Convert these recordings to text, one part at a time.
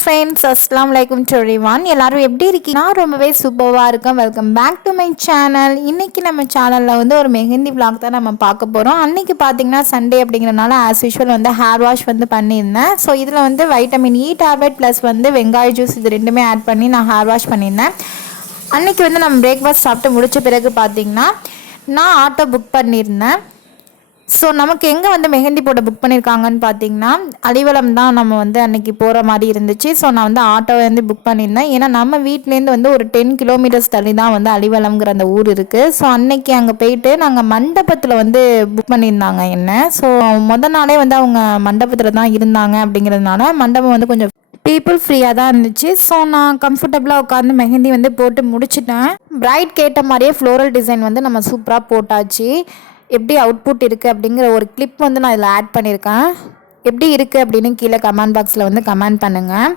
Friends, அஸ்ஸலாமு அலைக்கும் to everyone. எல்லாரும் எப்படி இருக்கீங்க? நான் ரொம்பவே சூப்பராக இருக்கேன். Welcome back to my channel. இன்றைக்கி நம்ம சேனலில் வந்து ஒரு மெஹந்தி vlog தான் நம்ம பார்க்க போகிறோம். அன்றைக்கி பார்த்தீங்கன்னா சண்டே அப்படிங்கிறனால ஆஸ் யூஷுவல் வந்து ஹேர் வாஷ் வந்து பண்ணியிருந்தேன். ஸோ இதில் வந்து வைட்டமின் இ டேப்லெட் ப்ளஸ் வந்து வெங்காய ஜூஸ் இது ரெண்டுமே ஆட் பண்ணி நான் ஹேர் வாஷ் பண்ணியிருந்தேன். அன்றைக்கி வந்து நம்ம பிரேக்ஃபாஸ்ட் சாப்பிட்டு முடித்த பிறகு பார்த்திங்கன்னா நான் ஆட்டோ புக் பண்ணியிருந்தேன். ஸோ நமக்கு எங்கே வந்து மெஹந்தி போட புக் பண்ணியிருக்காங்கன்னு பார்த்தீங்கன்னா அலிவலம் தான் நம்ம வந்து அன்றைக்கி போகிற மாதிரி இருந்துச்சு. ஸோ நான் வந்து ஆட்டோவை வந்து புக் பண்ணியிருந்தேன். ஏன்னா நம்ம வீட்லேருந்து வந்து ஒரு 10 கிலோமீட்டர்ஸ் தள்ளி தான் வந்து அலிவலம்ங்கிற அந்த ஊர் இருக்குது. ஸோ அன்னைக்கு அங்கே போயிட்டு நாங்கள் மண்டபத்தில் வந்து புக் பண்ணியிருந்தாங்க என்ன. ஸோ மொதல் நாளே வந்து அவங்க மண்டபத்தில் தான் இருந்தாங்க. அப்படிங்கிறதுனால மண்டபம் வந்து கொஞ்சம் பீப்புள் ஃப்ரீயாக தான் இருந்துச்சு. ஸோ நான் கம்ஃபர்டபுளாக உட்காந்து மெஹந்தி வந்து போட்டு முடிச்சிட்டேன். பிரைட் கேட்ட மாதிரியே ஃப்ளோரல் டிசைன் வந்து நம்ம சூப்பராக போட்டாச்சு. எப்படி அவுட்புட் இருக்குது அப்படிங்கிற ஒரு கிளிப் வந்து நான் இதில் ஆட் பண்ணியிருக்கேன். எப்படி இருக்குது அப்படின்னு கீழே கமெண்ட் பாக்ஸில் வந்து கமெண்ட் பண்ணுங்கள்.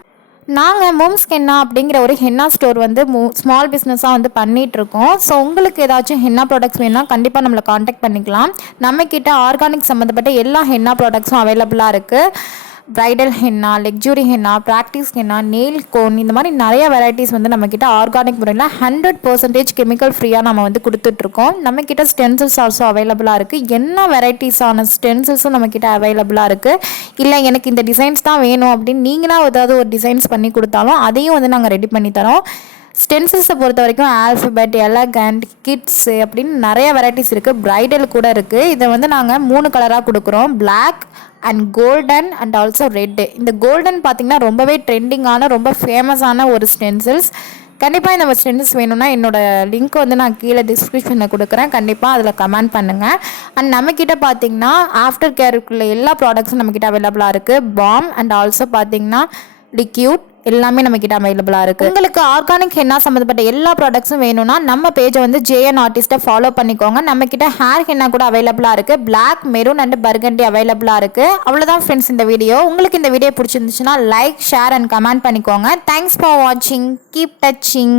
நாங்கள் மோம்ஸ் ஹென்னா அப்படிங்கிற ஒரு ஹென்னா ஸ்டோர் வந்து ஸ்மால் பிஸ்னஸாக வந்து பண்ணிகிட்ருக்கோம். ஸோ உங்களுக்கு ஏதாச்சும் ஹென்னா ப்ராடக்ட்ஸ் வேணும்னா கண்டிப்பாக நம்மளை காண்டாக்ட் பண்ணிக்கலாம். நம்மக்கிட்ட ஆர்கானிக் சம்மந்தப்பட்ட எல்லா ஹென்னா ப்ராடக்ட்ஸும் அவைலபிளாக இருக்குது. Bridal henna, luxury henna, practice henna, nail cone, இந்த மாதிரி நிறைய வெரைட்டிஸ் வந்து நம்மக்கிட்ட ஆர்கானிக் முறையில் 100% கெமிக்கல் ஃப்ரீயாக நம்ம வந்து கொடுத்துட்ருக்கோம். நம்மக்கிட்ட ஸ்டென்சில்ஸ் ஆல்சோ அவைலபிளாக இருக்குது. என்ன வெரைட்டிஸான ஸ்டென்சில்ஸும் நம்மக்கிட்ட அவைலபிளாக இருக்குது. இல்லை எனக்கு இந்த டிசைன்ஸ் தான் வேணும் அப்படின்னு நீங்களாக ஏதாவது ஒரு டிசைன்ஸ் பண்ணி கொடுத்தாலும் அதையும் வந்து நாங்கள் ரெடி பண்ணி தரோம். ஸ்டென்சில்ஸை பொறுத்த வரைக்கும் ஆல்ஃபபெட், எலகண்ட், கிட்ஸு அப்படின்னு நிறைய வெரைட்டிஸ் இருக்குது. ப்ரைடல் கூட இருக்குது. இதை வந்து நாங்கள் 3 கலராக கொடுக்குறோம். Black and golden and also red. இந்த கோல்டன் பார்த்திங்கன்னா ரொம்பவே ட்ரெண்டிங்கான ரொம்ப ஃபேமஸான ஒரு ஸ்டென்சில்ஸ். கண்டிப்பாக இந்த ஸ்டென்சில்ஸ் வேணும்னா என்னோடய லிங்க் வந்து நான் கீழே டிஸ்கிரிப்ஷனில் கொடுக்குறேன். கண்டிப்பாக அதில் கமெண்ட் பண்ணுங்கள். அண்ட் நம்மக்கிட்ட பார்த்திங்கன்னா ஆஃப்டர் கேருக்குள்ள எல்லா ப்ராடக்ட்ஸும் நம்மக்கிட்ட அவைலபிளாக இருக்குது. பாம் அண்ட் ஆல்சோ பார்த்திங்கன்னா லிக்யூட் எல்லாமே நம்மக்கிட்ட அவைலபிளாக இருக்குது. உங்களுக்கு ஆர்கானிக் ஹென்னா சம்மந்தப்பட்ட எல்லா ப்ராடக்ட்ஸும் வேணும்னா நம்ம பேஜை வந்து ஜேஎன் ஆர்டிஸ்ட்டை ஃபாலோ பண்ணிக்கோங்க. நம்மக்கிட்ட ஹேர் ஹென்னா கூட அவைலபிளாக இருக்குது. பிளாக், மெரூன் அண்ட் பர்கண்டி அவைலபிளாக இருக்குது. அவ்வளோதான் ஃப்ரெண்ட்ஸ் இந்த வீடியோ. உங்களுக்கு இந்த வீடியோ பிடிச்சிருந்துச்சுன்னா லைக், ஷேர் அண்ட் கமெண்ட் பண்ணிக்கோங்க. தேங்க்ஸ் ஃபார் வாட்சிங். Keep touching.